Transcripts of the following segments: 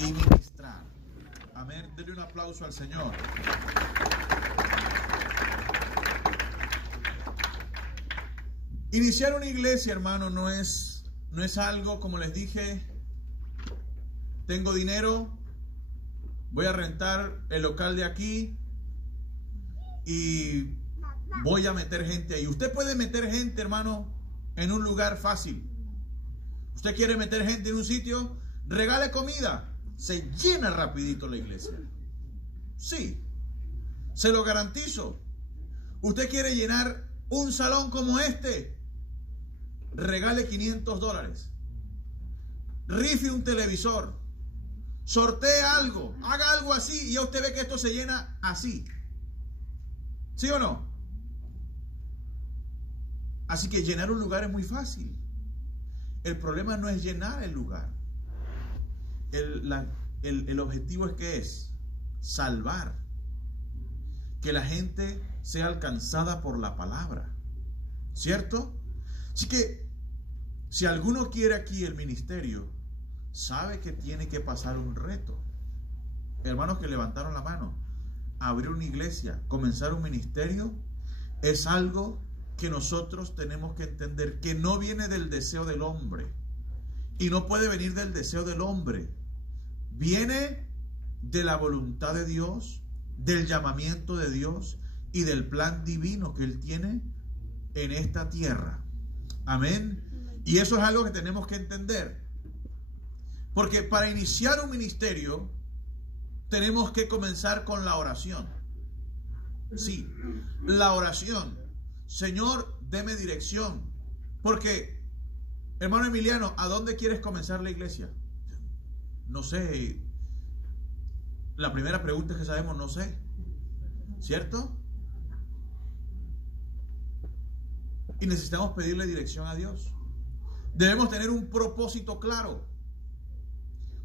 y ministrar. Amén. Denle un aplauso al Señor. Iniciar una iglesia, hermano, no es algo, como les dije, tengo dinero, voy a rentar el local de aquí y voy a meter gente ahí. Usted puede meter gente, hermano, en un lugar fácil. Usted quiere meter gente en un sitio, regale comida. Se llena rapidito la iglesia. Sí, se lo garantizo. Usted quiere llenar un salón como este, regale $500. Rife un televisor. Sortee algo. Haga algo así y ya usted ve que esto se llena así. ¿Sí o no? Así que llenar un lugar es muy fácil. El problema no es llenar el lugar. El objetivo es que es salvar. Que la gente sea alcanzada por la palabra. ¿Cierto? Así que si alguno quiere aquí el ministerio, sabe que tiene que pasar un reto. Hermanos que levantaron la mano, abrir una iglesia, comenzar un ministerio, es algo que nosotros tenemos que entender, que no viene del deseo del hombre y no puede venir del deseo del hombre. Viene de la voluntad de Dios, del llamamiento de Dios y del plan divino que Él tiene en esta tierra. Amén. Y eso es algo que tenemos que entender. Porque para iniciar un ministerio tenemos que comenzar con la oración. Sí, la oración. Señor, deme dirección. Porque, hermano Emiliano, ¿a dónde quieres comenzar la iglesia? No sé. La primera pregunta es que sabemos, no sé. ¿Cierto? Y necesitamos pedirle dirección a Dios. Debemos tener un propósito claro.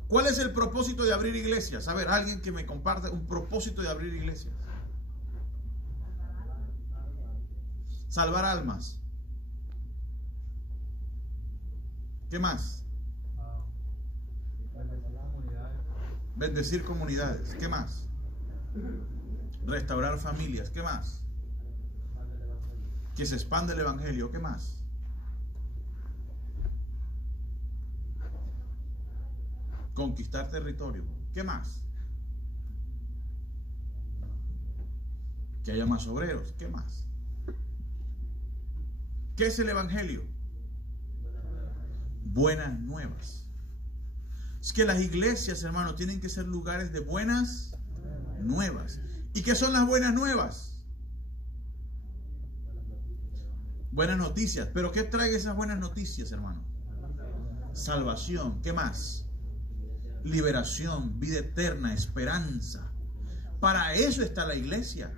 ¿Cuál es el propósito de abrir iglesias? A ver, alguien que me comparta un propósito de abrir iglesias. Salvar almas. ¿Qué más? Bendecir comunidades. ¿Qué más? Restaurar familias. ¿Qué más? Que se expande el evangelio. ¿Qué más? Conquistar territorio. ¿Qué más? Que haya más obreros. ¿Qué más? ¿Qué es el evangelio? Buenas nuevas. Es que las iglesias, hermanos, tienen que ser lugares de buenas nuevas. ¿Y qué son las buenas nuevas? Buenas noticias. ¿Pero qué trae esas buenas noticias, hermano? Salvación. ¿Qué más? Liberación, vida eterna, esperanza. Para eso está la iglesia.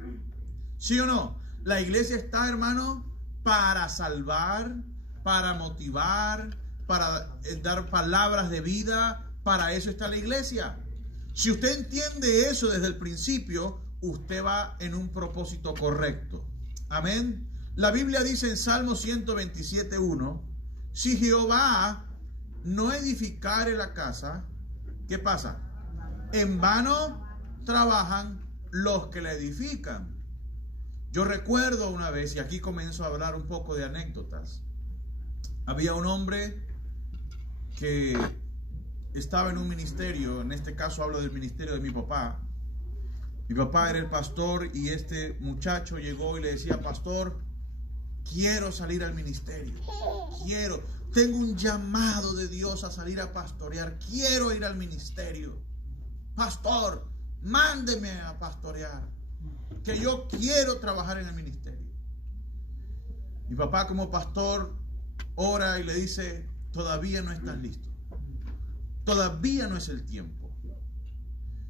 ¿Sí o no? La iglesia está, hermano, para salvar, para motivar, para dar palabras de vida. Para eso está la iglesia. Si usted entiende eso desde el principio, usted va en un propósito correcto. Amén. La Biblia dice en Salmo 127:1, si Jehová no edificare la casa, ¿qué pasa? En vano trabajan los que la edifican. Yo recuerdo una vez, y aquí comienzo a hablar un poco de anécdotas. Había un hombre que estaba en un ministerio, en este caso hablo del ministerio de mi papá. Mi papá era el pastor y este muchacho llegó y le decía: pastor, quiero salir al ministerio. Tengo un llamado de Dios a salir a pastorear. Quiero ir al ministerio. Pastor, mándeme a pastorear, que yo quiero trabajar en el ministerio. Mi papá, como pastor, ora y le dice: todavía no estás listo. Todavía no es el tiempo.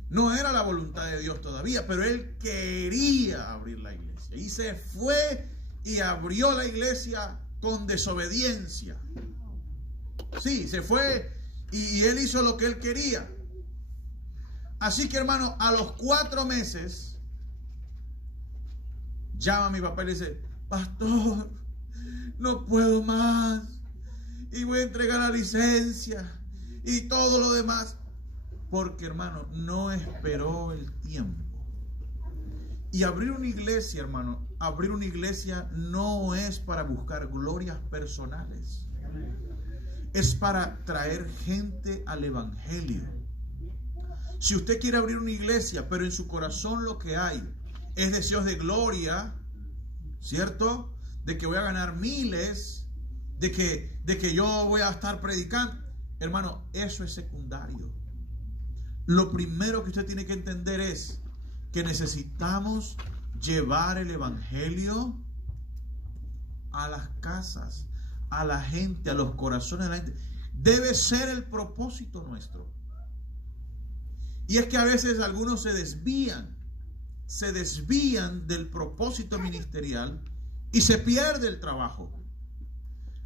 No era la voluntad de Dios todavía, pero él quería abrir la iglesia. Y se fue y abrió la iglesia con desobediencia. Sí, se fue y él hizo lo que él quería. Así que, hermano, a los 4 meses llama a mi papá y le dice: pastor, no puedo más y voy a entregar la licencia y todo lo demás. Porque, hermano, no esperó el tiempo. Y abrir una iglesia, hermano, abrir una iglesia no es para buscar glorias personales. Es para traer gente al evangelio. Si usted quiere abrir una iglesia, pero en su corazón lo que hay es deseos de gloria, ¿cierto? De que voy a ganar miles, de que yo voy a estar predicando. Hermano, eso es secundario. Lo primero que usted tiene que entender es que necesitamos llevar el evangelio a las casas, a la gente, a los corazones de la gente. Debe ser el propósito nuestro. Y es que a veces algunos se desvían del propósito ministerial y se pierde el trabajo.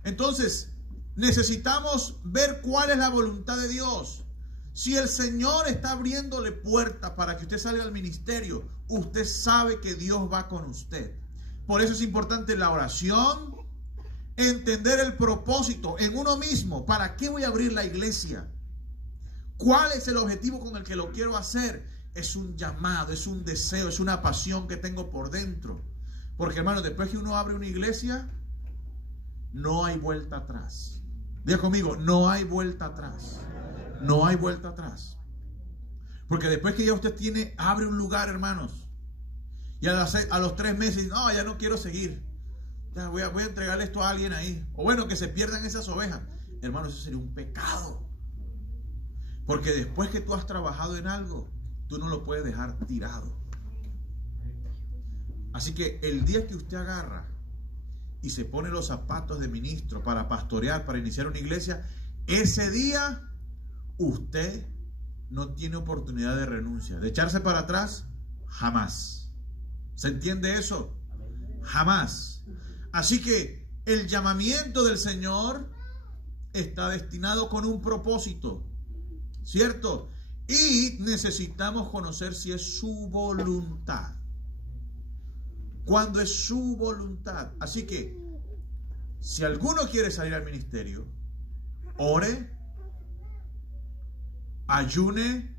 Entonces, necesitamos ver cuál es la voluntad de Dios. Si el Señor está abriéndole puertas para que usted salga al ministerio, usted sabe que Dios va con usted. Por eso es importante la oración, entender el propósito en uno mismo. ¿Para qué voy a abrir la iglesia? ¿Cuál es el objetivo con el que lo quiero hacer? Es un llamado, es un deseo, es una pasión que tengo por dentro. Porque, hermano, después que uno abre una iglesia, no hay vuelta atrás. Diga conmigo, no hay vuelta atrás. No hay vuelta atrás. Porque después que ya usted abre un lugar, hermanos, y a los 3 meses, no, ya no quiero seguir. Ya voy a entregarle esto a alguien ahí. O bueno, que se pierdan esas ovejas. Hermano, eso sería un pecado. Porque después que tú has trabajado en algo, tú no lo puedes dejar tirado. Así que el día que usted agarra y se pone los zapatos de ministro para pastorear, para iniciar una iglesia, ese día usted no tiene oportunidad de renuncia, de echarse para atrás, jamás. ¿Se entiende eso? Jamás. Así que el llamamiento del Señor está destinado con un propósito, ¿cierto? Y necesitamos conocer si es su voluntad. Cuando es su voluntad. Así que, si alguno quiere salir al ministerio, ore, ayune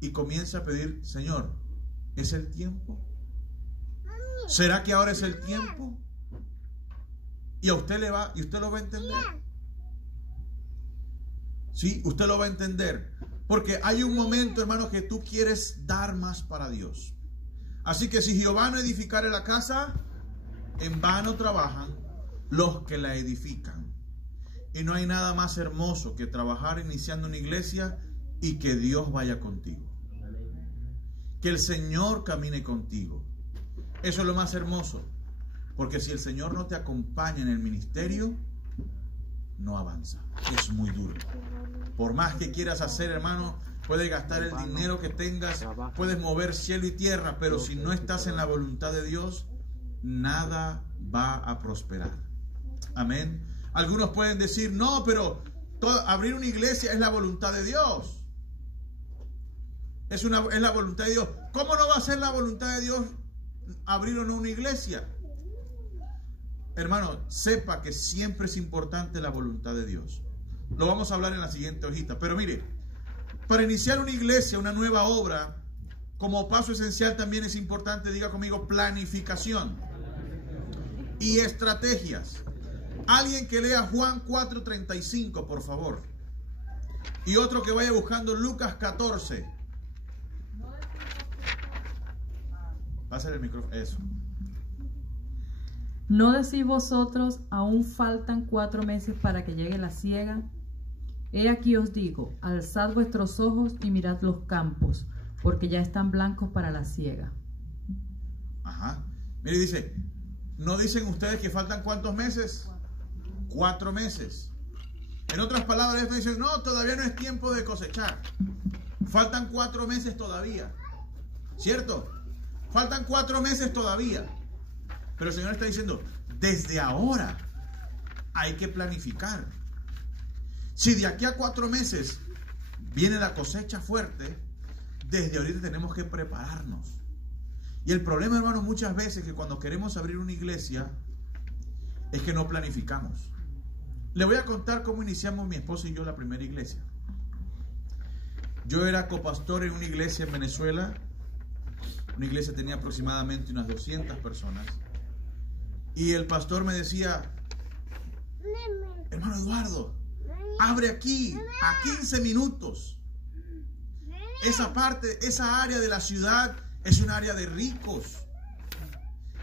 y comience a pedir: Señor, ¿es el tiempo? ¿Será que ahora es el tiempo? Y usted lo va a entender. Sí, usted lo va a entender. Porque hay un momento, hermano, que tú quieres dar más para Dios. Así que si Jehová no edificare la casa, en vano trabajan los que la edifican. Y no hay nada más hermoso que trabajar iniciando una iglesia y que Dios vaya contigo. Que el Señor camine contigo. Eso es lo más hermoso. Porque si el Señor no te acompaña en el ministerio, no avanza. Es muy duro. Por más que quieras hacer, hermano, puedes gastar el dinero que tengas, puedes mover cielo y tierra, pero si no estás en la voluntad de Dios, nada va a prosperar. Amén. Algunos pueden decir: no, pero abrir una iglesia es la voluntad de Dios. Es la voluntad de Dios. ¿Cómo no va a ser la voluntad de Dios abrir o no una iglesia? Hermano, sepa que siempre es importante la voluntad de Dios. Lo vamos a hablar en la siguiente hojita. Pero mire, para iniciar una iglesia, una nueva obra, como paso esencial también es importante, diga conmigo, planificación y estrategias. Alguien que lea Juan 4:35, por favor. Y otro que vaya buscando Lucas 14. Pásale el micrófono. Eso. ¿No decís vosotros, aún faltan 4 meses para que llegue la siega? He aquí os digo, alzad vuestros ojos y mirad los campos, porque ya están blancos para la siega. Ajá. Mire, dice, ¿no dicen ustedes que faltan cuántos meses? 4 meses. En otras palabras, esto dice, no, todavía no es tiempo de cosechar. Faltan 4 meses todavía. ¿Cierto? Faltan 4 meses todavía. Pero el Señor está diciendo, desde ahora hay que planificar. Si de aquí a 4 meses viene la cosecha fuerte, desde ahorita tenemos que prepararnos. Y el problema, hermano, muchas veces que cuando queremos abrir una iglesia, es que no planificamos. Le voy a contar cómo iniciamos mi esposo y yo la primera iglesia. Yo era copastor en una iglesia en Venezuela. Una iglesia tenía aproximadamente unas 200 personas. Y el pastor me decía: hermano Eduardo, abre aquí a 15 minutos. Esa parte, esa área de la ciudad es un área de ricos.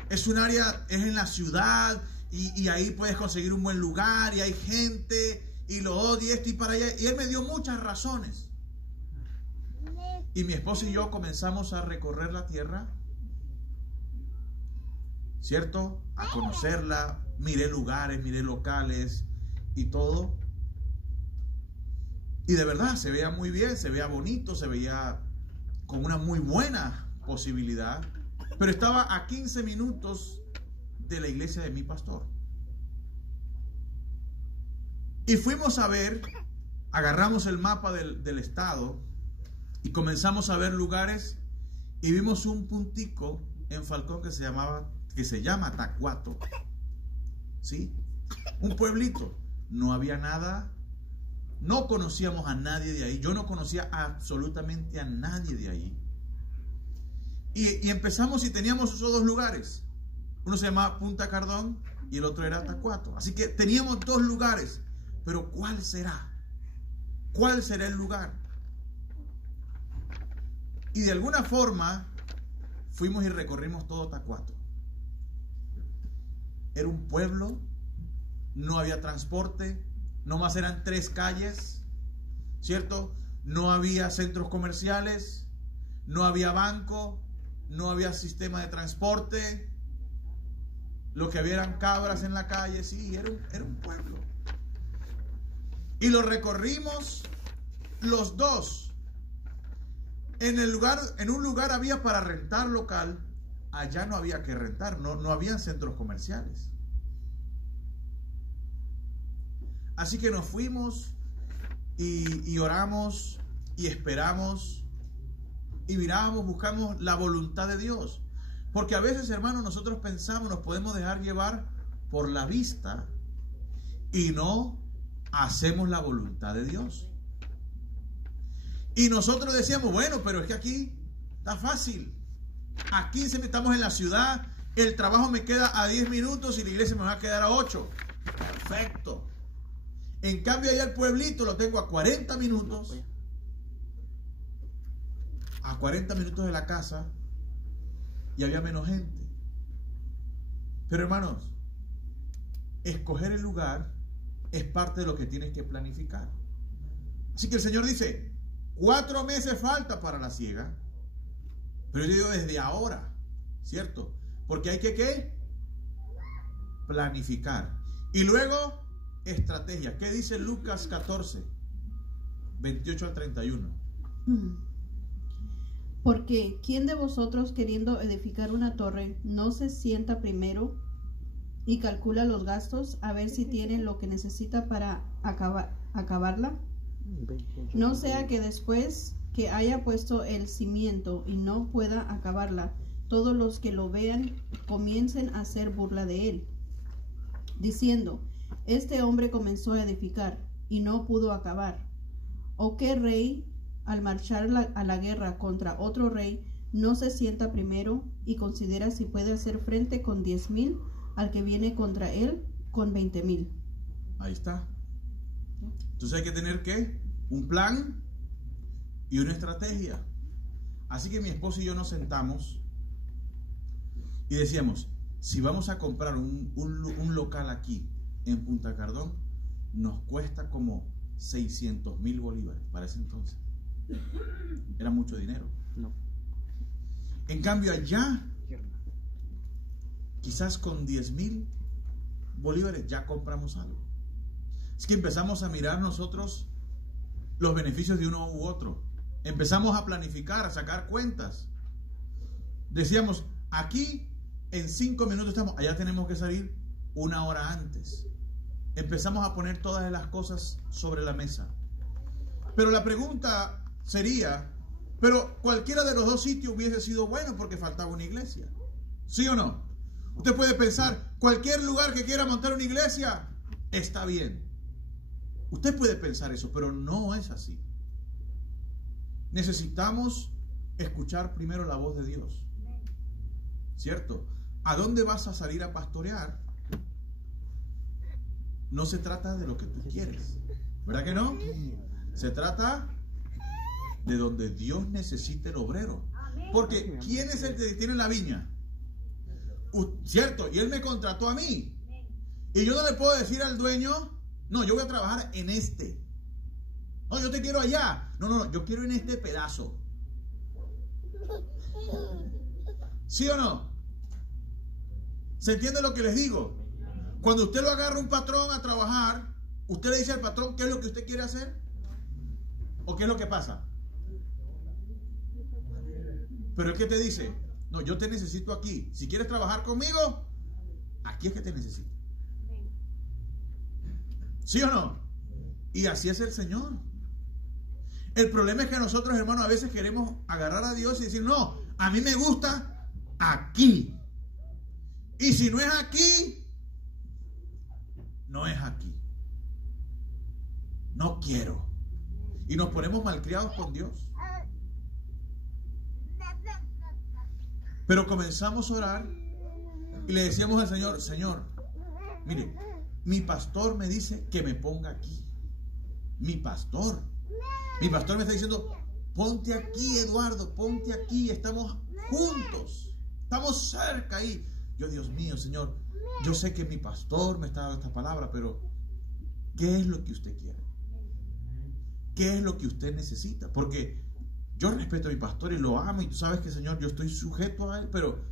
Es un área, es en la ciudad y ahí puedes conseguir un buen lugar y hay gente y lo odia esto y para allá. Y él me dio muchas razones. Y mi esposa y yo comenzamos a recorrer la tierra, ¿cierto? A conocerla. Miré lugares, miré locales y todo. Y de verdad se veía muy bien, se veía bonito, se veía con una muy buena posibilidad. Pero estaba a 15 minutos de la iglesia de mi pastor. Y fuimos a ver, agarramos el mapa del estado y comenzamos a ver lugares y vimos un puntico en Falcón que se llama Tacuato. ¿Sí? Un pueblito. No había nada. No conocíamos a nadie de ahí. Yo no conocía absolutamente a nadie de ahí. Y empezamos y teníamos esos dos lugares. Uno se llamaba Punta Cardón y el otro era Tacuato. Así que teníamos dos lugares. Pero ¿cuál será? ¿Cuál será el lugar? Y de alguna forma fuimos y recorrimos todo Tacuato. Era un pueblo, no había transporte, nomás eran 3 calles, ¿cierto? No había centros comerciales, no había banco, no había sistema de transporte. Lo que había eran cabras en la calle, sí, era un pueblo. Y lo recorrimos los dos. En un lugar había para rentar local, allá no había que rentar, no había centros comerciales. Así que nos fuimos y oramos y esperamos y miramos, buscamos la voluntad de Dios. Porque a veces, hermanos, nosotros pensamos, nos podemos dejar llevar por la vista y no hacemos la voluntad de Dios. Y nosotros decíamos, bueno, pero es que aquí está fácil. Aquí estamos en la ciudad, el trabajo me queda a 10 minutos y la iglesia me va a quedar a 8. Perfecto. En cambio allá el pueblito lo tengo a 40 minutos. A 40 minutos de la casa y había menos gente. Pero hermanos, escoger el lugar es parte de lo que tienes que planificar. Así que el Señor dice, 4 meses falta para la siega. Pero yo digo desde ahora, ¿cierto? Porque hay que ¿qué? Planificar. Y luego, estrategia. ¿Qué dice Lucas 14, 28 al 31? Porque ¿quién de vosotros queriendo edificar una torre no se sienta primero y calcula los gastos a ver si tiene lo que necesita para acabarla? No sea que después que haya puesto el cimiento y no pueda acabarla, todos los que lo vean comiencen a hacer burla de él, diciendo, este hombre comenzó a edificar y no pudo acabar. ¿O qué rey, al marchar a la guerra contra otro rey, no se sienta primero y considera si puede hacer frente con 10,000 al que viene contra él con 20,000? Ahí está. Entonces hay que tener ¿qué? Un plan y una estrategia. Así que mi esposo y yo nos sentamos y decíamos, si vamos a comprar un local aquí en Punta Cardón, nos cuesta como 600,000 bolívares para ese entonces. Era mucho dinero. No. En cambio allá, quizás con 10,000 bolívares ya compramos algo. Es que empezamos a mirar nosotros los beneficios de uno u otro. Empezamos a planificar, a sacar cuentas. Decíamos, aquí en 5 minutos estamos, allá tenemos que salir 1 hora antes. Empezamos a poner todas las cosas sobre la mesa. Pero la pregunta sería, pero cualquiera de los dos sitios hubiese sido bueno porque faltaba una iglesia. ¿Sí o no? Usted puede pensar, cualquier lugar que quiera montar una iglesia está bien. Usted puede pensar eso, pero no es así. necesitamos escuchar primero la voz de Dios. ¿Cierto? ¿A dónde vas a salir a pastorear? No se trata de lo que tú quieres, ¿verdad que no? Se trata de donde Dios necesite el obrero. Porque ¿quién es el que tiene la viña? ¿Cierto? Y Él me contrató a mí. Y yo no le puedo decir al dueño, no, yo voy a trabajar en este. No, yo te quiero allá. No, no, no, yo quiero en este pedazo. ¿Sí o no? ¿Se entiende lo que les digo? Cuando usted lo agarra un patrón a trabajar, usted le dice al patrón qué es lo que usted quiere hacer. ¿O qué es lo que pasa? Pero el que te dice, no, yo te necesito aquí. Si quieres trabajar conmigo, aquí es que te necesito. ¿Sí o no? Y así es el Señor. El problema es que nosotros, hermanos, a veces queremos agarrar a Dios y decir, no, a mí me gusta aquí. Y si no es aquí, no es aquí. No quiero. Y nos ponemos malcriados con Dios. Pero comenzamos a orar y le decíamos al Señor, Señor, mire, mi pastor me dice que me ponga aquí. Mi pastor me está diciendo, ponte aquí, Eduardo, ponte aquí, estamos juntos, estamos cerca ahí. Yo, Dios mío, Señor, yo sé que mi pastor me está dando esta palabra, pero ¿qué es lo que usted quiere? ¿Qué es lo que usted necesita? Porque yo respeto a mi pastor y lo amo, y tú sabes que, Señor, yo estoy sujeto a él, pero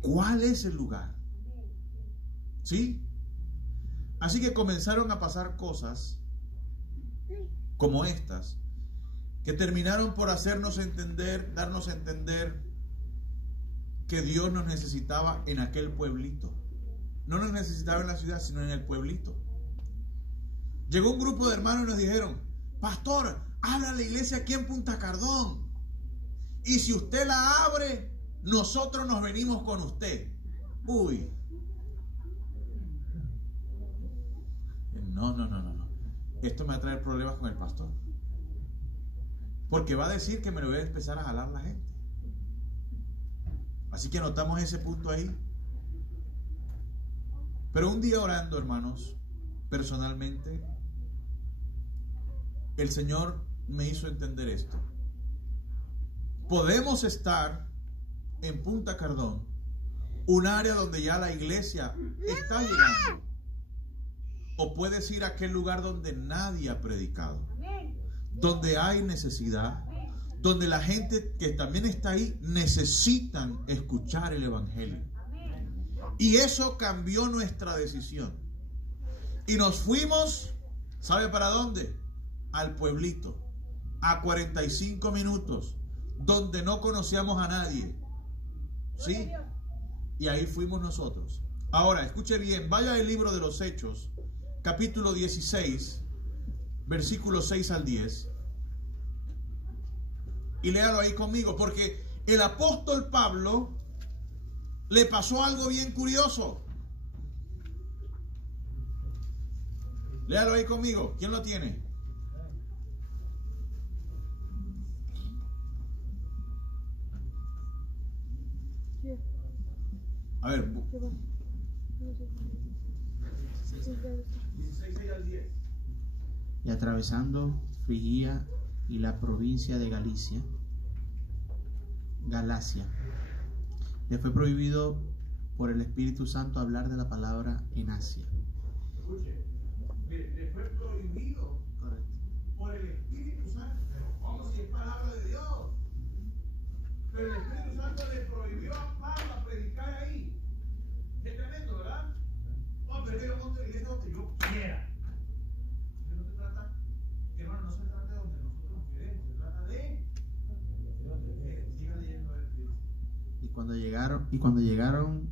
¿cuál es el lugar? ¿Sí? Así que comenzaron a pasar cosas como estas, que terminaron por hacernos entender, darnos a entender que Dios nos necesitaba en aquel pueblito. No nos necesitaba en la ciudad, sino en el pueblito. Llegó un grupo de hermanos y nos dijeron, pastor, abra la iglesia aquí en Punta Cardón. Y si usted la abre, nosotros nos venimos con usted. Uy. No. Esto me va a traer problemas con el pastor. Porque va a decir que me lo voy a empezar a jalar la gente. Así que anotamos ese punto ahí. Pero un día orando, hermanos, personalmente, el Señor me hizo entender esto. Podemos estar en Punta Cardón, un área donde ya la iglesia está llegando. O puedes ir a aquel lugar donde nadie ha predicado, donde hay necesidad, donde la gente que también está ahí necesitan escuchar el evangelio. Y eso cambió nuestra decisión. Y nos fuimos, ¿sabe para dónde? Al pueblito, a 45 minutos, donde no conocíamos a nadie. ¿Sí? Y ahí fuimos nosotros. Ahora, escuche bien, vaya al libro de los Hechos, capítulo 16, versículos 6 al 10. Y léalo ahí conmigo, porque el apóstol Pablo le pasó algo bien curioso. Léalo ahí conmigo. ¿Quién lo tiene? A ver. 16 al 10. Y atravesando Frigia y la provincia de Galacia, le fue prohibido por el Espíritu Santo hablar de la palabra en Asia. Escuche, le fue prohibido. Correcto. Por el Espíritu Santo. Pero ¿cómo si es palabra de Dios? Pero el Espíritu Santo le prohibió a Pablo a predicar ahí. Qué tremendo, ¿verdad? No, pero yo monto la iglesia donde yo quiera. No se trata, hermano, no se trata de donde nosotros queremos, se trata de siga leyendo el Espíritu. Y cuando llegaron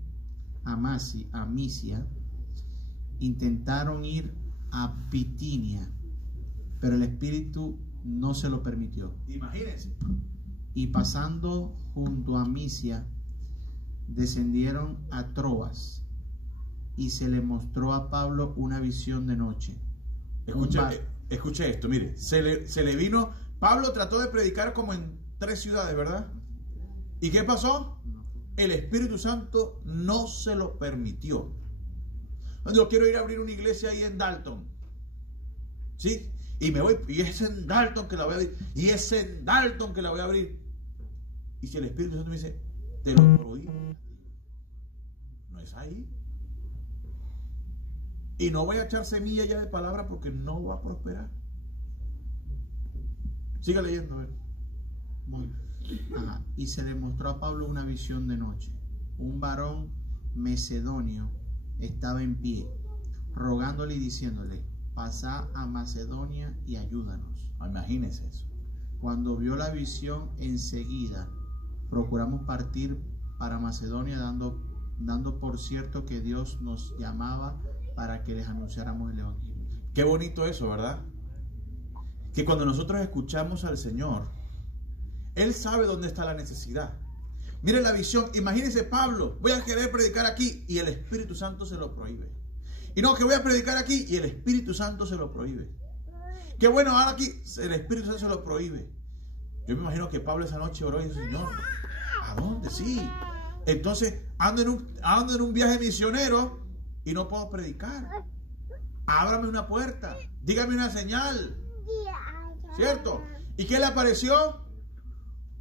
a Misia, intentaron ir a Bitinia, pero el Espíritu no se lo permitió. Imagínense. Y pasando junto a Misia, descendieron a Troas, y se le mostró a Pablo una visión de noche. Escuche esto, mire, se le vino Pablo trató de predicar como en 3 ciudades, ¿verdad? ¿Y qué pasó? El Espíritu Santo no se lo permitió. Yo quiero ir a abrir una iglesia ahí en Dalton. ¿Sí? Y me voy, y es en Dalton que la voy a abrir. Y es en Dalton que la voy a abrir. Y si el Espíritu Santo me dice, te lo prohíbo. No es ahí. Y no voy a echar semilla ya de palabra porque no va a prosperar. Siga leyendo, a ver. Y se le mostró a Pablo una visión de noche. Un varón macedonio estaba en pie, rogándole y diciéndole, pasa a Macedonia y ayúdanos. Imagínense eso. Cuando vio la visión, enseguida procuramos partir para Macedonia, dando por cierto que Dios nos llamaba para que les anunciáramos el Evangelio. Qué bonito eso, ¿verdad? Que cuando nosotros escuchamos al Señor, Él sabe dónde está la necesidad. Mire la visión. Imagínense, Pablo, voy a querer predicar aquí y el Espíritu Santo se lo prohíbe. Y no, que voy a predicar aquí y el Espíritu Santo se lo prohíbe. Qué bueno, ahora aquí el Espíritu Santo se lo prohíbe. Yo me imagino que Pablo esa noche oró y dijo, Señor, ¿a dónde? Sí. Entonces ando en un viaje misionero y no puedo predicar. Ábrame una puerta, dígame una señal. ¿Cierto? ¿Y qué le apareció?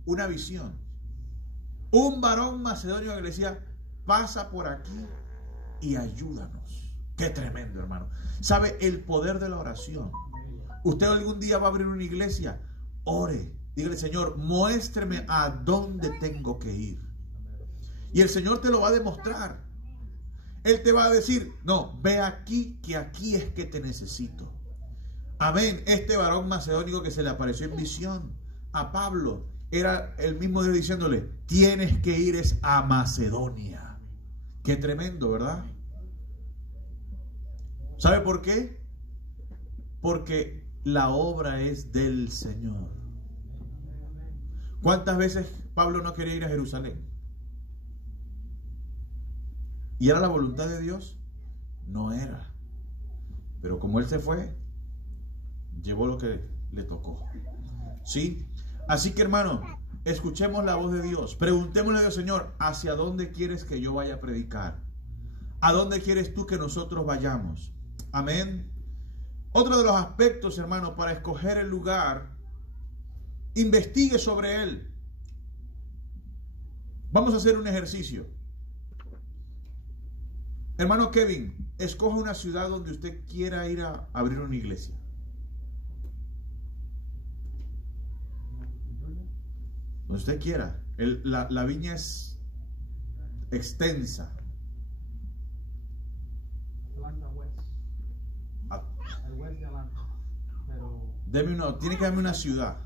Una visión. Un varón macedonio que le decía, pasa por aquí y ayúdanos. Qué tremendo, hermano. ¿Sabe el poder de la oración? Usted algún día va a abrir una iglesia, ore. Dígale, Señor, muéstreme a dónde tengo que ir. Y el Señor te lo va a demostrar. Él te va a decir, no, ve aquí, que aquí es que te necesito. Amén. Este varón macedónico que se le apareció en visión a Pablo, era el mismo Dios diciéndole, tienes que ir a Macedonia. Qué tremendo, ¿verdad? ¿Sabe por qué? Porque la obra es del Señor. ¿Cuántas veces Pablo no quería ir a Jerusalén? ¿Y era la voluntad de Dios? No era. Pero como él se fue, llevó lo que le tocó. ¿Sí? Así que, hermano, escuchemos la voz de Dios. Preguntémosle a Dios, Señor, ¿hacia dónde quieres que yo vaya a predicar? ¿A dónde quieres tú que nosotros vayamos? Amén. Otro de los aspectos, hermano, para escoger el lugar, investigue sobre él. Vamos a hacer un ejercicio. Hermano Kevin, escoja una ciudad donde usted quiera ir a abrir una iglesia. Donde usted quiera. La viña es extensa. Tiene que darme una ciudad.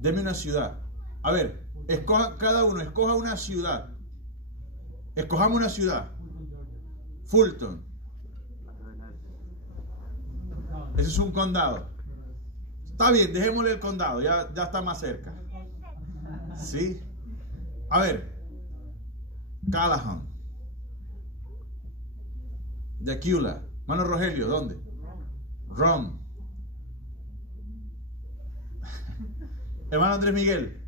Deme una ciudad. A ver, cada uno escoja una ciudad. Escojamos una ciudad. Fulton. Ese es un condado. Está bien, dejémosle el condado, ya está más cerca. ¿Sí? A ver. Callahan. Decula. Mano Rogelio, ¿dónde? Rome. Hermano Andrés Miguel.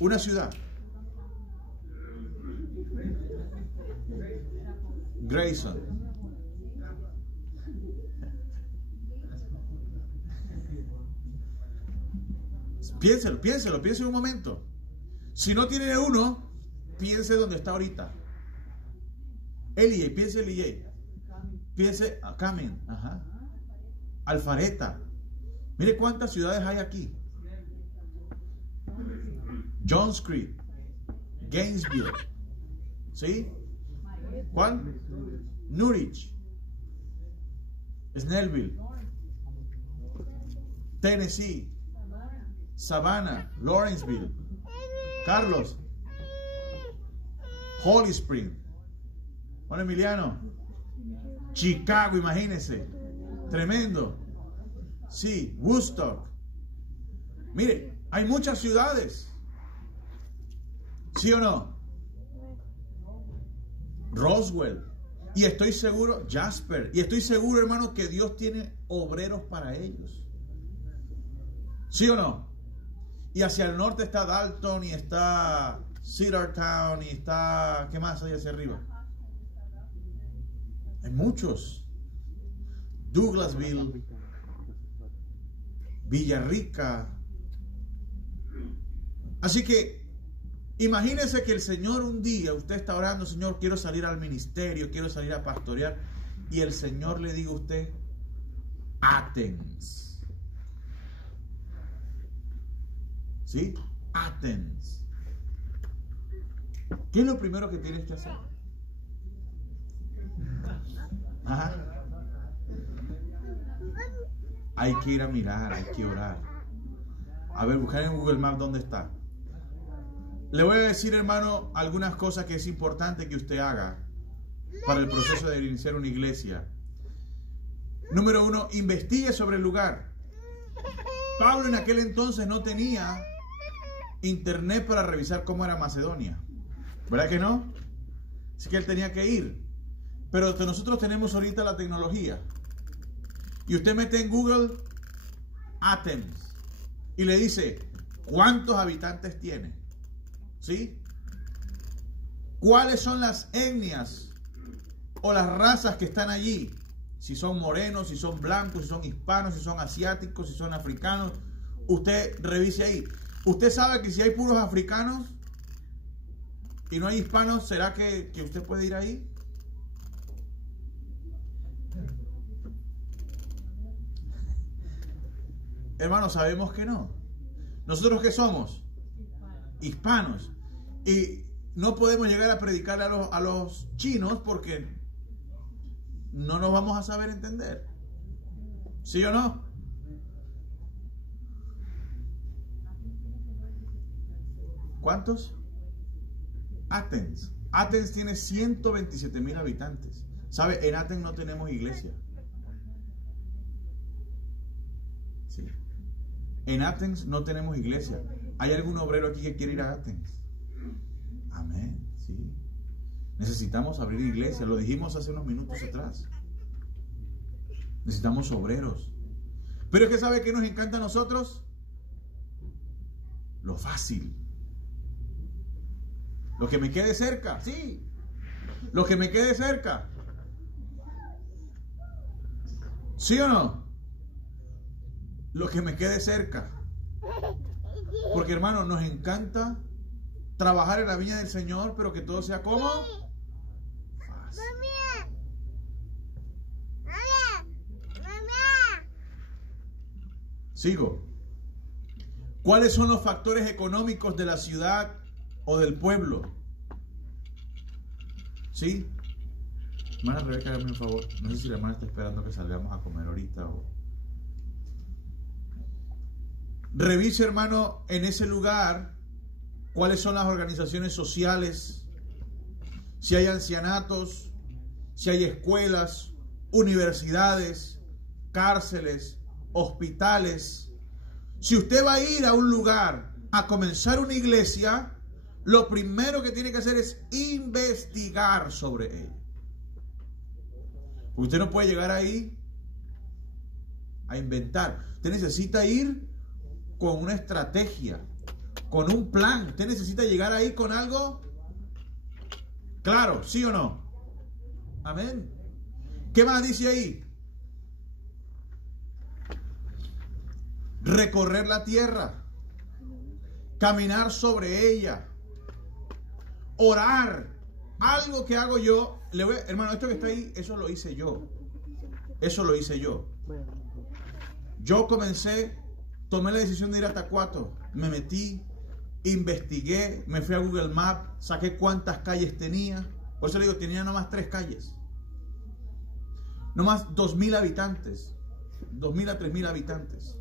Una ciudad. Grayson. Piénselo un momento. Si no tiene uno, piense donde está ahorita. Piense Elie. Piense a Kamen. Ajá. Alfareta. Mire cuántas ciudades hay aquí. Johns Creek. Gainesville. ¿Sí? ¿Cuál? Norwich. Snellville. Tennessee. Savannah. Lawrenceville. Carlos. Holly Spring. Juan Emiliano. Chicago, imagínense. Tremendo. Sí, Woodstock. Mire, hay muchas ciudades. ¿Sí o no? Roswell. Y estoy seguro, Jasper. Y estoy seguro, hermano, que Dios tiene obreros para ellos. ¿Sí o no? Y hacia el norte está Dalton y está Cedartown y está... ¿Qué más hay hacia arriba? Hay muchos. Douglasville, Villarrica. Así que imagínense que el Señor un día, usted está orando, Señor, quiero salir al ministerio, quiero salir a pastorear, y el Señor le diga a usted, Athens. ¿Sí? Athens. ¿Qué es lo primero que tienes que hacer? Ajá. Hay que ir a mirar, hay que orar. A ver, buscar en Google Maps dónde está. Le voy a decir, hermano, algunas cosas que es importante que usted haga para el proceso de iniciar una iglesia. Número 1, investigue sobre el lugar. Pablo en aquel entonces no tenía internet para revisar cómo era Macedonia. ¿Verdad que no? Así que él tenía que ir. Pero nosotros tenemos ahorita la tecnología. Y usted mete en Google Athens y le dice, ¿cuántos habitantes tiene? ¿Sí? ¿Cuáles son las etnias o las razas que están allí? Si son morenos, si son blancos, si son hispanos, si son asiáticos, si son africanos. Usted revise ahí. Usted sabe que si hay puros africanos y no hay hispanos, ¿será que usted puede ir ahí? Hermanos, sabemos que no. ¿Nosotros qué somos? Hispanos. Y no podemos llegar a predicarle a los chinos porque no nos vamos a saber entender. ¿Sí o no? ¿Cuántos? Athens. Athens tiene 127,000 habitantes. ¿Sabe? En Athens no tenemos iglesia. Sí. En Athens no tenemos iglesia. ¿Hay algún obrero aquí que quiere ir a Athens? Amén. Sí. Necesitamos abrir iglesia. Lo dijimos hace unos minutos atrás. Necesitamos obreros. Pero es que ¿sabe qué nos encanta a nosotros? Lo fácil. Lo que me quede cerca. Sí. Lo que me quede cerca. ¿Sí o no? Lo que me quede cerca. Porque hermano, nos encanta trabajar en la viña del Señor, pero que todo sea como fácil. Sigo. ¿Cuáles son los factores económicos de la ciudad o del pueblo? ¿Sí? Hermana Rebeca, hágame un favor. No sé si la hermana está esperando que salgamos a comer ahorita o... Revise, hermano, en ese lugar cuáles son las organizaciones sociales, si hay ancianatos, si hay escuelas, universidades, cárceles, hospitales. Si usted va a ir a un lugar a comenzar una iglesia, lo primero que tiene que hacer es investigar sobre él. Usted no puede llegar ahí a inventar. Usted necesita ir con una estrategia, con un plan. Usted necesita llegar ahí con algo claro, ¿sí o no? Amén. ¿Qué más dice ahí? Recorrer la tierra, caminar sobre ella, orar. Algo que hago yo, hermano, esto que está ahí, eso lo hice yo. Eso lo hice yo. Yo comencé, tomé la decisión de ir a Tacuato, me metí, investigué, me fui a Google Maps, saqué cuántas calles tenía. Por eso le digo, tenía nomás 3 calles. Nomás 2,000 habitantes. 2,000 a 3,000 habitantes.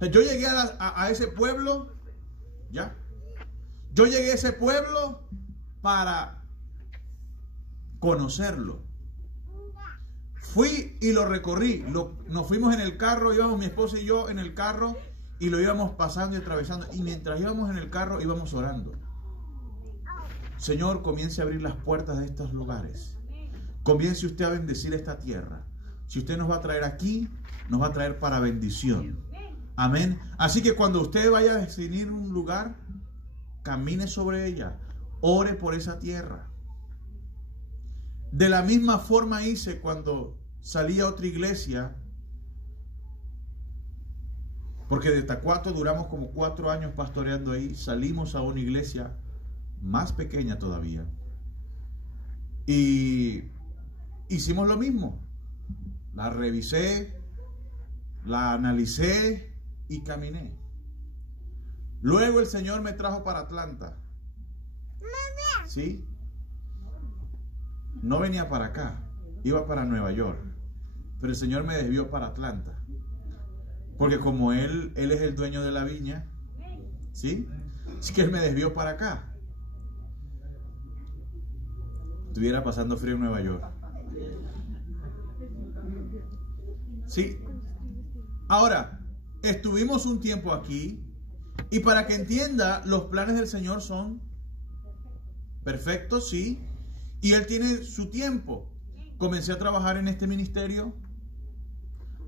Yo llegué a ese pueblo, ¿ya? Yo llegué a ese pueblo para conocerlo. Fui y lo recorrí. Nos fuimos en el carro, íbamos mi esposa y yo en el carro y lo íbamos pasando y atravesando. Y mientras íbamos en el carro íbamos orando. Señor, comience a abrir las puertas de estos lugares. Comience usted a bendecir esta tierra. Si usted nos va a traer aquí, nos va a traer para bendición. Amén. Así que cuando usted vaya a definir un lugar, camine sobre ella, ore por esa tierra. De la misma forma hice cuando salí a otra iglesia, porque de Tacuato duramos como 4 años pastoreando ahí. Salimos a una iglesia más pequeña todavía y hicimos lo mismo. La revisé, la analicé y caminé. Luego el Señor me trajo para Atlanta. ¿Sí? No venía para acá, iba para Nueva York, pero el Señor me desvió para Atlanta, porque como Él es el dueño de la viña, ¿sí? Así que Él me desvió para acá. Estuviera pasando frío en Nueva York. Sí. Ahora, estuvimos un tiempo aquí, y para que entienda, los planes del Señor son perfectos, sí, y Él tiene su tiempo. Comencé a trabajar en este ministerio,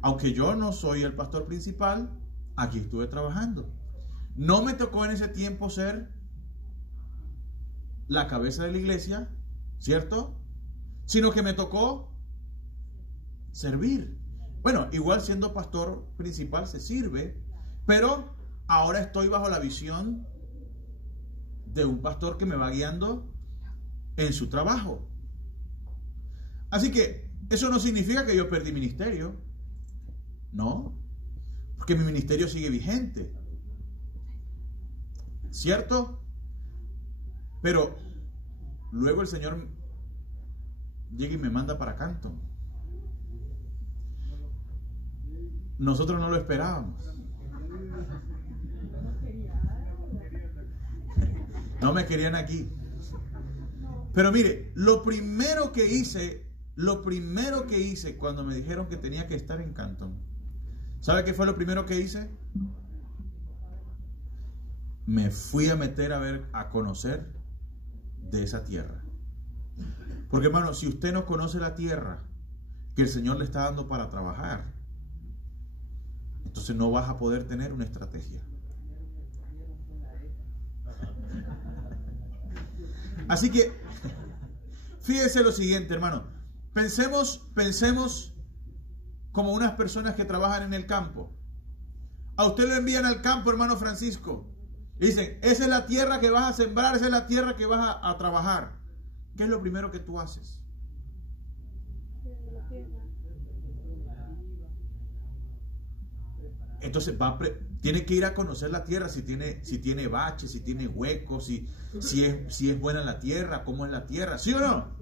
aunque yo no soy el pastor principal, aquí estuve trabajando. No me tocó en ese tiempo ser la cabeza de la iglesia, ¿cierto? Sino que me tocó servir. Bueno, igual siendo pastor principal se sirve, pero ahora estoy bajo la visión de un pastor que me va guiando en su trabajo. Así que eso no significa que yo perdí ministerio. No, porque mi ministerio sigue vigente, ¿cierto? Pero luego el Señor llega y me manda para Canton. Nosotros no lo esperábamos. No me querían aquí. Pero mire, lo primero que hice cuando me dijeron que tenía que estar en Canton, ¿sabe qué fue lo primero que hice? Me fui a meter a conocer de esa tierra. Porque hermano, si usted no conoce la tierra que el Señor le está dando para trabajar, entonces no vas a poder tener una estrategia. Así que fíjese lo siguiente, hermano. Pensemos como unas personas que trabajan en el campo. A usted lo envían al campo, hermano Francisco. Y dicen, esa es la tierra que vas a sembrar, esa es la tierra que vas a trabajar. ¿Qué es lo primero que tú haces? Entonces tiene que ir a conocer la tierra, si tiene baches, si tiene huecos, si es buena la tierra, cómo es la tierra, ¿sí o no?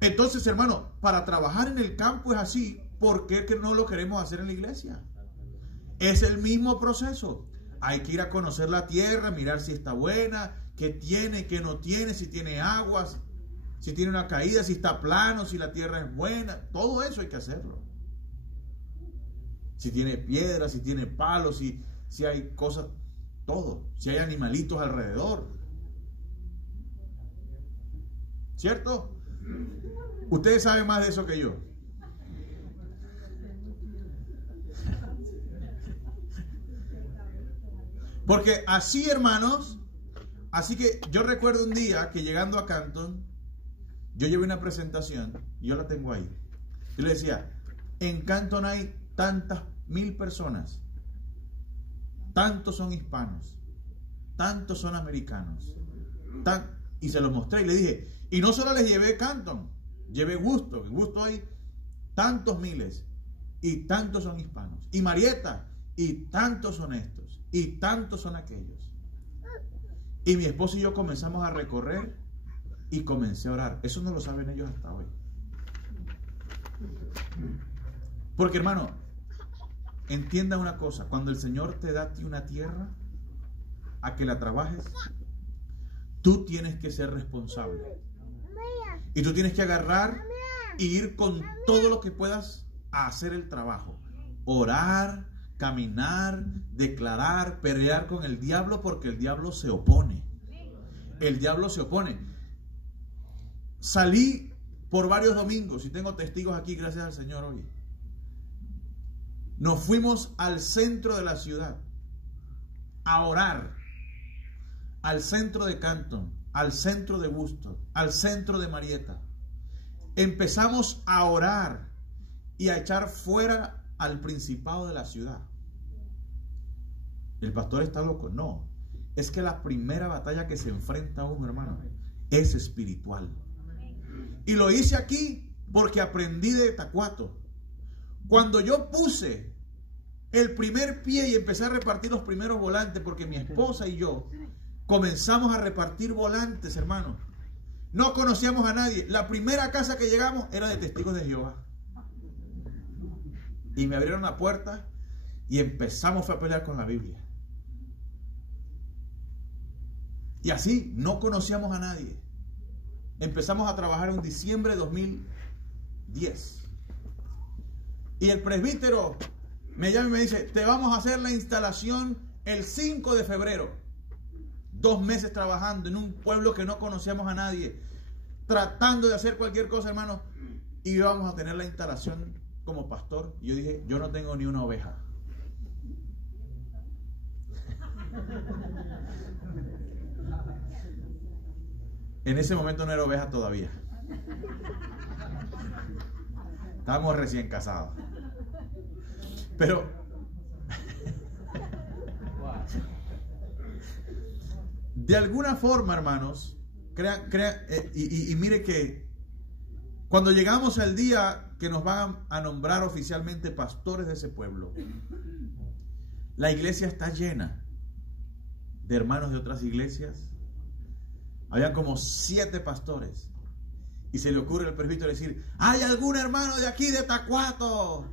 Entonces, hermano, para trabajar en el campo es así. ¿Por qué que no lo queremos hacer en la iglesia? Es el mismo proceso. Hay que ir a conocer la tierra, mirar si está buena, qué tiene, qué no tiene, si tiene aguas, si tiene una caída, si está plano, si la tierra es buena. Todo eso hay que hacerlo. Si tiene piedras, si tiene palos, si hay cosas, todo. Si hay animalitos alrededor. ¿Cierto? Ustedes saben más de eso que yo. Porque así, hermanos, así que yo recuerdo un día que llegando a Canton, yo llevé una presentación, y yo la tengo ahí. Yo le decía, en Canton hay tantas 1000 personas, tantos son hispanos, tantos son americanos, y se los mostré y le dije, y no solo les llevé Canton, llevé Gusto, en Gusto hay tantos miles, y tantos son hispanos, y Marietta, y tantos son estos, y tantos son aquellos. Y mi esposo y yo comenzamos a recorrer y comencé a orar. Eso no lo saben ellos hasta hoy. Porque, hermano, entienda una cosa, cuando el Señor te da a ti una tierra a que la trabajes, tú tienes que ser responsable. Y tú tienes que agarrar y ir con todo lo que puedas a hacer el trabajo. Orar, caminar, declarar, pelear con el diablo, porque el diablo se opone. El diablo se opone. Salí por varios domingos y tengo testigos aquí, gracias al Señor hoy. Nos fuimos al centro de la ciudad a orar, al centro de Canton, al centro de Bustos, al centro de Marietta. Empezamos a orar y a echar fuera al principado de la ciudad. El pastor está loco. No, es que la primera batalla que se enfrenta a uno, hermano, es espiritual. Y lo hice aquí porque aprendí de Tacuato. Cuando yo puse el primer pie y empecé a repartir los primeros volantes, porque mi esposa y yo comenzamos a repartir volantes, hermano. No conocíamos a nadie. La primera casa que llegamos era de Testigos de Jehová. Y me abrieron la puerta y empezamos a pelear con la Biblia. Y así no conocíamos a nadie. Empezamos a trabajar en diciembre de 2010. Y el presbítero me llama y me dice, te vamos a hacer la instalación el 5 de febrero. 2 meses trabajando en un pueblo que no conocíamos a nadie, tratando de hacer cualquier cosa, hermano, y íbamos a tener la instalación como pastor. Y yo dije, yo no tengo ni una oveja. En ese momento no era oveja todavía. Estábamos recién casados. Pero de alguna forma, hermanos, y mire que cuando llegamos al día que nos van a nombrar oficialmente pastores de ese pueblo, la iglesia está llena de hermanos de otras iglesias. Habían como 7 pastores. Y se le ocurre al presbítero decir, ¿hay algún hermano de aquí de Tacuato?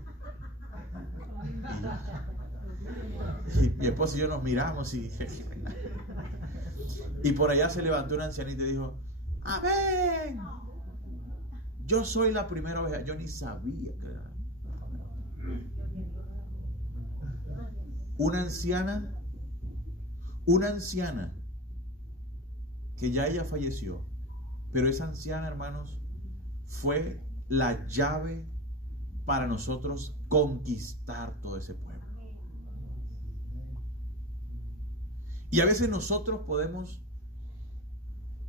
Y mi esposa y yo nos miramos y por allá se levantó una ancianita y dijo, amén, yo soy la primera oveja. Yo ni sabía que era una anciana que ya ella falleció, pero esa anciana, hermanos, fue la llave para nosotros conquistar todo ese pueblo. Y a veces nosotros podemos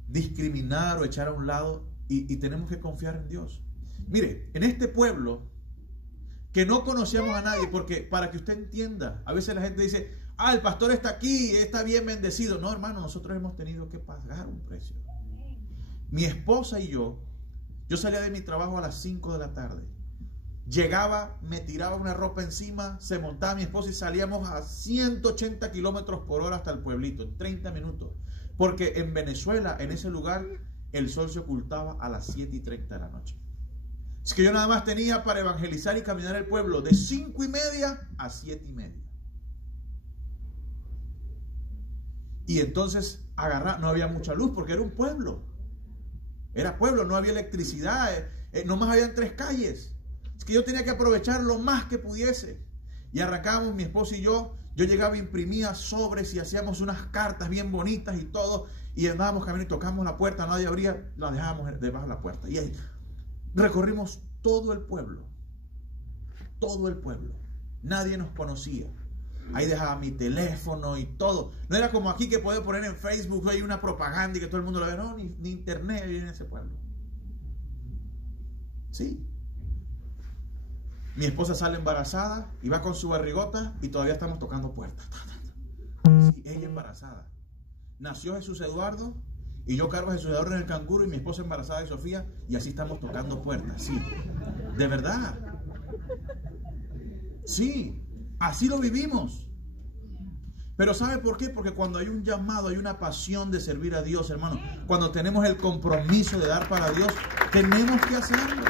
discriminar o echar a un lado y tenemos que confiar en Dios. Mire, en este pueblo que no conocíamos a nadie, porque para que usted entienda, a veces la gente dice, el pastor está aquí, está bien bendecido. No, hermano, nosotros hemos tenido que pagar un precio. Mi esposa y yo salía de mi trabajo a las 5 de la tarde. Llegaba, me tiraba una ropa encima, se montaba mi esposa y salíamos a 180 kilómetros por hora hasta el pueblito, en 30 minutos. Porque en Venezuela, en ese lugar, el sol se ocultaba a las 7:30 de la noche. Es que yo nada más tenía para evangelizar y caminar el pueblo de 5:30 a 7:30. Y entonces no había mucha luz porque era un pueblo. Era pueblo, no había electricidad, nomás habían 3 calles. Es que yo tenía que aprovechar lo más que pudiese. Y arrancábamos mi esposa y yo llegaba, imprimía sobres y hacíamos unas cartas bien bonitas y todo. Y andábamos caminando y tocamos la puerta, nadie abría, la dejábamos debajo de la puerta. Y ahí recorrimos todo el pueblo. Todo el pueblo. Nadie nos conocía. Ahí dejaba mi teléfono y todo. No era como aquí que puedo poner en Facebook, hay una propaganda y que todo el mundo lo ve. No, ni internet hay en ese pueblo. Sí. Mi esposa sale embarazada y va con su barrigota y todavía estamos tocando puertas. Sí, ella embarazada. Nació Jesús Eduardo y yo cargo a Jesús Eduardo en el canguro y mi esposa embarazada de Sofía y así estamos tocando puertas. Sí, de verdad. Sí. Así lo vivimos. Pero ¿sabe por qué? Porque cuando hay un llamado, hay una pasión de servir a Dios, hermano. Cuando tenemos el compromiso de dar para Dios, tenemos que hacerlo.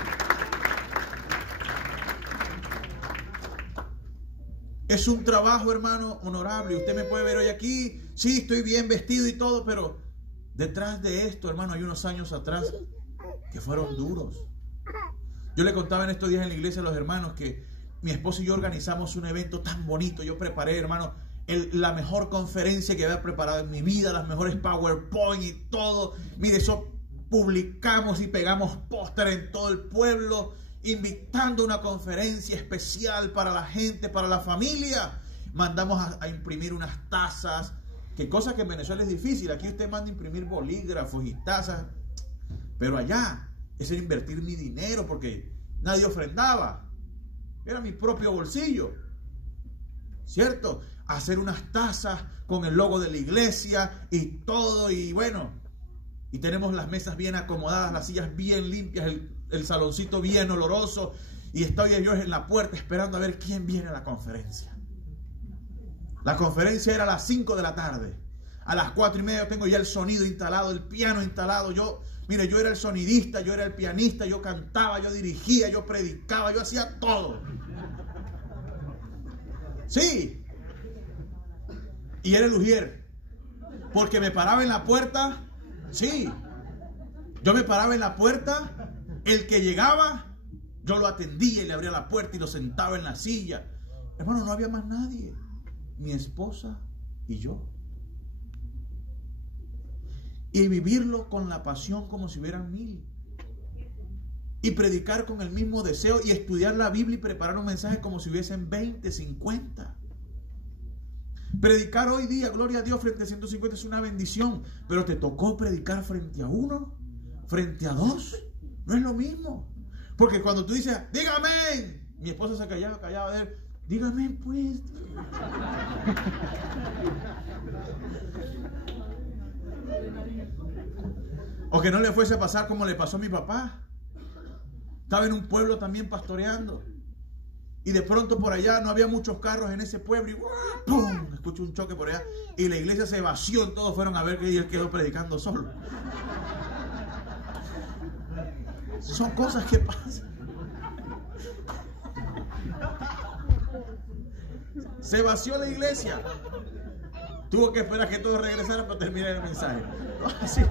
Es un trabajo, hermano, honorable. Usted me puede ver hoy aquí. Sí, estoy bien vestido y todo, pero detrás de esto, hermano, hay unos años atrás que fueron duros. Yo le contaba en estos días en la iglesia a los hermanos que mi esposo y yo organizamos un evento tan bonito. Yo preparé, hermano, la mejor conferencia que había preparado en mi vida, las mejores PowerPoint y todo. Mire, eso publicamos y pegamos póster en todo el pueblo invitando a una conferencia especial para la gente, para la familia. Mandamos a imprimir unas tazas, que cosa que en Venezuela es difícil. Aquí usted manda a imprimir bolígrafos y tazas, pero allá es era invertir mi dinero porque nadie ofrendaba. Era mi propio bolsillo, ¿cierto? Hacer unas tazas con el logo de la iglesia y todo, y bueno, y tenemos las mesas bien acomodadas, las sillas bien limpias, el saloncito bien oloroso, y estoy yo en la puerta esperando a ver quién viene a la conferencia. La conferencia era a las 5 de la tarde. A las 4:30 yo tengo ya el sonido instalado, el piano instalado. Mire, yo era el sonidista, yo era el pianista, yo cantaba, yo dirigía, yo predicaba, yo hacía todo. Sí. Y era el ujier, porque me paraba en la puerta. Sí. Yo me paraba en la puerta, el que llegaba, yo lo atendía y le abría la puerta y lo sentaba en la silla. Hermano, no había más nadie. Mi esposa y yo. Y vivirlo con la pasión como si hubieran 1000. Y predicar con el mismo deseo y estudiar la Biblia y preparar un mensaje como si hubiesen 20, 50. Predicar hoy día, gloria a Dios, frente a 150 es una bendición. Pero te tocó predicar frente a 1, frente a 2. No es lo mismo. Porque cuando tú dices, dígame, mi esposa se callaba de él. Dígame pues. O que no le fuese a pasar como le pasó a mi papá. Estaba en un pueblo también pastoreando. Y de pronto por allá no había muchos carros en ese pueblo. Y ¡pum! Escucho un choque por allá. Y la iglesia se vació. Todos fueron a ver que él quedó predicando solo. Son cosas que pasan. Se vació la iglesia. Tuvo que esperar que todos regresaran para terminar el mensaje. Así.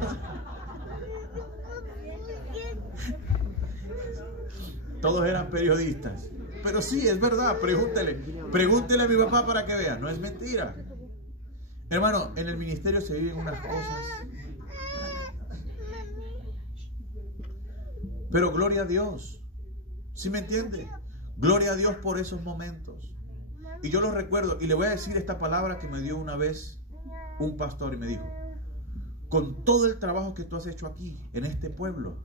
Todos eran periodistas. Pero sí, es verdad. Pregúntele a mi papá para que vea. No es mentira. Hermano, en el ministerio se viven unas cosas. Pero gloria a Dios. ¿Sí me entiende? Gloria a Dios por esos momentos. Y yo lo recuerdo, y le voy a decir esta palabra que me dio una vez un pastor y me dijo: con todo el trabajo que tú has hecho aquí, en este pueblo,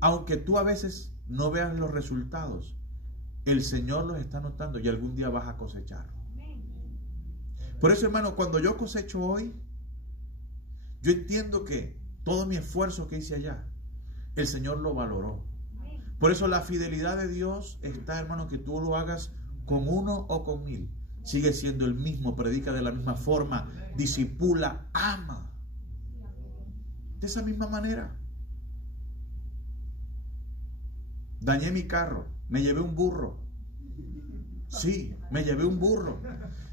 aunque tú a veces no veas los resultados, el Señor los está notando y algún día vas a cosechar. Por eso, hermano, cuando yo cosecho hoy, yo entiendo que todo mi esfuerzo que hice allá, el Señor lo valoró. Por eso la fidelidad de Dios está, hermano, que tú lo hagas con 1 o con 1000. Sigue siendo el mismo, predica de la misma forma, discipula, ama. De esa misma manera. Dañé mi carro, me llevé un burro. Sí, me llevé un burro.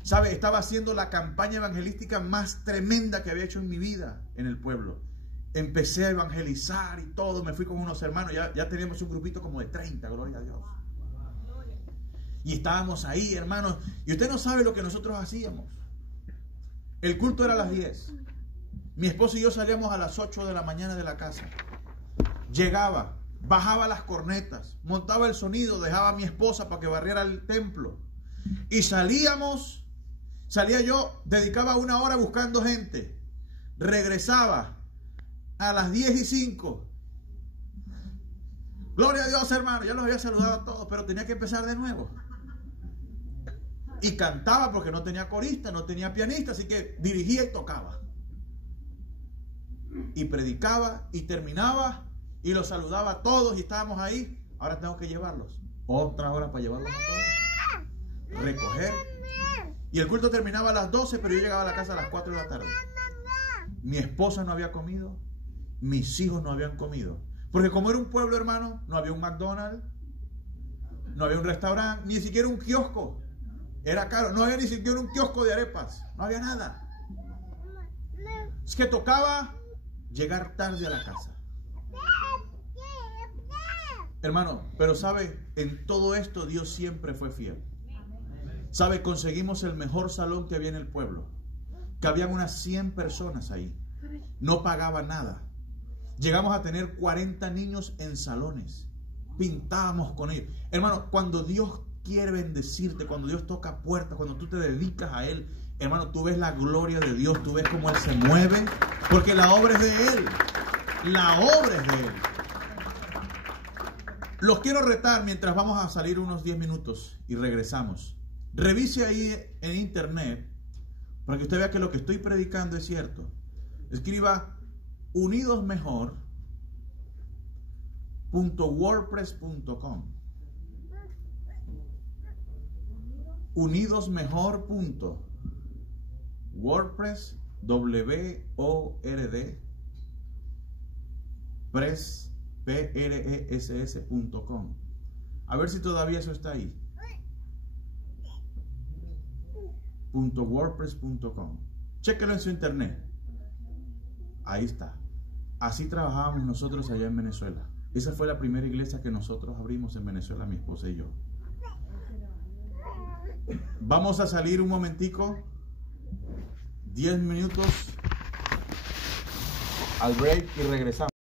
¿Sabe? Estaba haciendo la campaña evangelística más tremenda que había hecho en mi vida en el pueblo. Empecé a evangelizar y todo, me fui con unos hermanos, ya teníamos un grupito como de 30, gloria a Dios. Y estábamos ahí, hermanos, y usted no sabe lo que nosotros hacíamos. El culto era a las 10. Mi esposo y yo salíamos a las 8 de la mañana de la casa. Llegaba, bajaba las cornetas, montaba el sonido, dejaba a mi esposa para que barriera el templo. Y salía yo, dedicaba 1 hora buscando gente. Regresaba a las 10:05. Gloria a Dios, hermano. Ya los había saludado a todos, pero tenía que empezar de nuevo. Y cantaba porque no tenía corista, no tenía pianista, así que dirigía y tocaba. Y predicaba y terminaba y los saludaba a todos y estábamos ahí. Ahora tengo que llevarlos. Otra hora para llevarlos a todos. Recoger. Y el culto terminaba a las 12, pero yo llegaba a la casa a las 4 de la tarde. Mi esposa no había comido, mis hijos no habían comido. Porque como era un pueblo, hermano, no había un McDonald's, no había un restaurante, ni siquiera un kiosco. Era caro, no había ni siquiera un kiosco de arepas, no había nada. Es que tocaba llegar tarde a la casa. Hermano, pero sabe, en todo esto Dios siempre fue fiel. Sabe, conseguimos el mejor salón que había en el pueblo. Que habían unas 100 personas ahí. No pagaba nada. Llegamos a tener 40 niños en salones. pintábamos con ellos. Hermano, cuando Dios quiere bendecirte, cuando Dios toca puertas, cuando tú te dedicas a Él, hermano, tú ves la gloria de Dios, tú ves cómo Él se mueve, porque la obra es de Él. La obra es de Él. Los quiero retar mientras vamos a salir unos 10 minutos y regresamos. Revise ahí en internet para que usted vea que lo que estoy predicando es cierto. Escriba unidosmejor.wordpress.com. Unidosmejor.wordpress, press.com. A ver si todavía eso está ahí. .wordpress.com. Chéquelo en su internet. Ahí está. Así trabajábamos nosotros allá en Venezuela. Esa fue la primera iglesia que nosotros abrimos en Venezuela, mi esposa y yo. Vamos a salir un momentico, 10 minutos al break y regresamos.